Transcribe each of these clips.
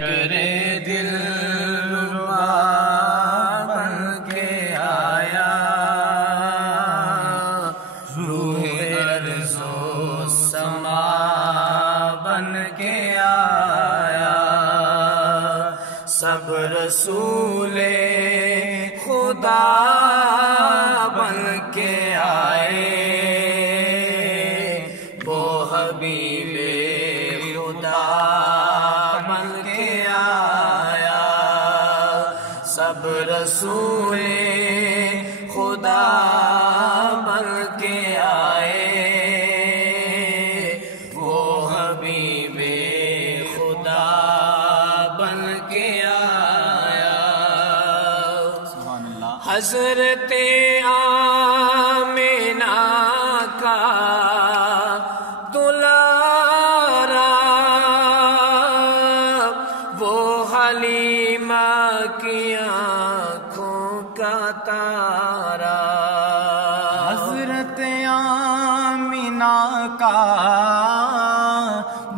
کرے دل ربا بن کے آیا، روح ارض و سما بن کے آیا، سب رسول خدا بن کے آئے، وہ حبیب خدا بن کے آیا، سب رسول خدا بن کے آئے، وہ حبیب خدا بن کے آیا۔ حضرت آمینہ کا دلارا، وہ حلیمہ کی آنکھوں کا تارا، حضرت آمینہ کا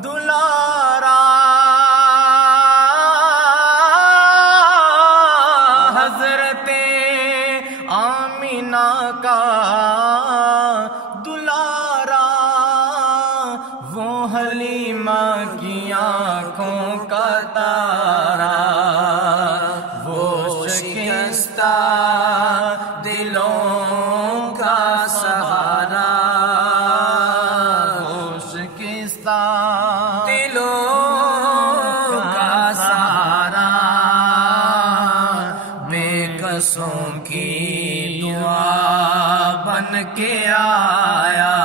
دلارا، حضرت آمینہ کا دلارا، وہ حلیمہ کی آنکھوں کا تارا، وہ شکستہ دلوں کا سہارا، وہ شکستہ دلوں کا سہارا، بے کسوں کی دعا بن کے آیا،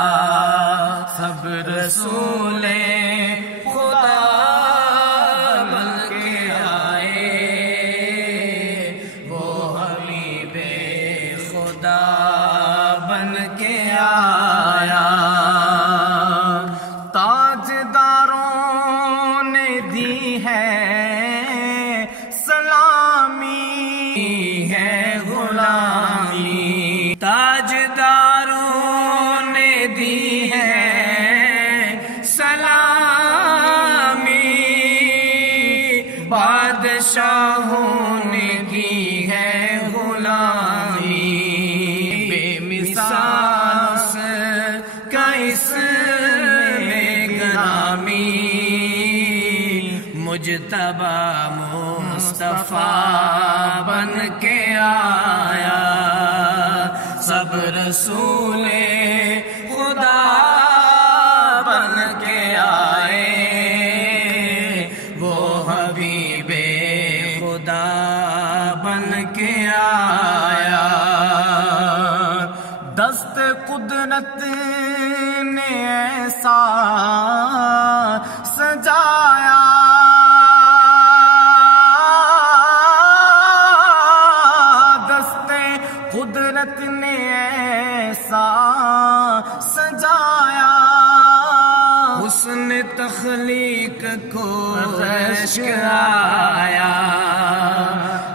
سب رسول خدا بن کے آئے، وہ حبیب خدا بن کے آیا، تاجداروں نے دی ہے سلامی ہے غلامی، تاجداروں نے دی ہے سلامی، بادشاہوں نے دی ہے غلامی، بے مثال اس کا اس میں گرامی، مجتبی مصطفیٰ بن کے آیا، سب رسول خدا بن کے آئے، وہ حبیب خدا بن کے آیا، دست قدرت نے ایسا سجایا، دست قدرت نے ایسا سجایا، حسن تخلیق کو رشک آیا،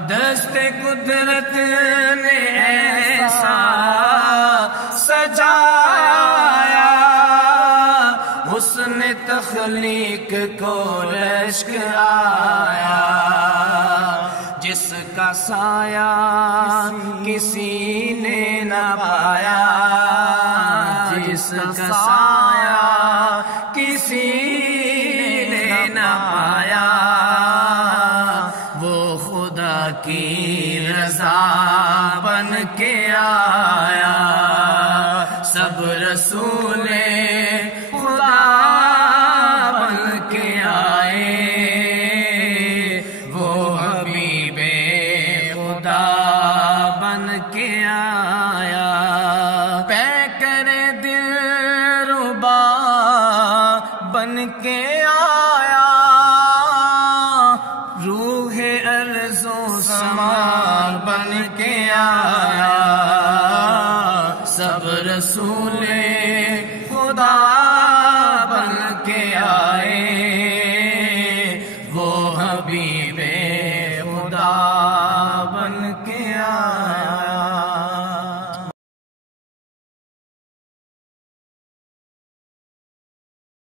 دست قدرت نے ایسا سجایا، حسن تخلیق کو رشک آیا، جس کا سایہ کسی نے نہ پایا، جس کا سایہ کسی نے نہ پایا، وہ خدا کی رضا بن کے آیا، سب رسول خدا بن کے آئے، وہ حبیب خدا بن کے آیا، پیکر دل ربا بن کے آیا، روح ارض و سما بن کے آیا، سب رسول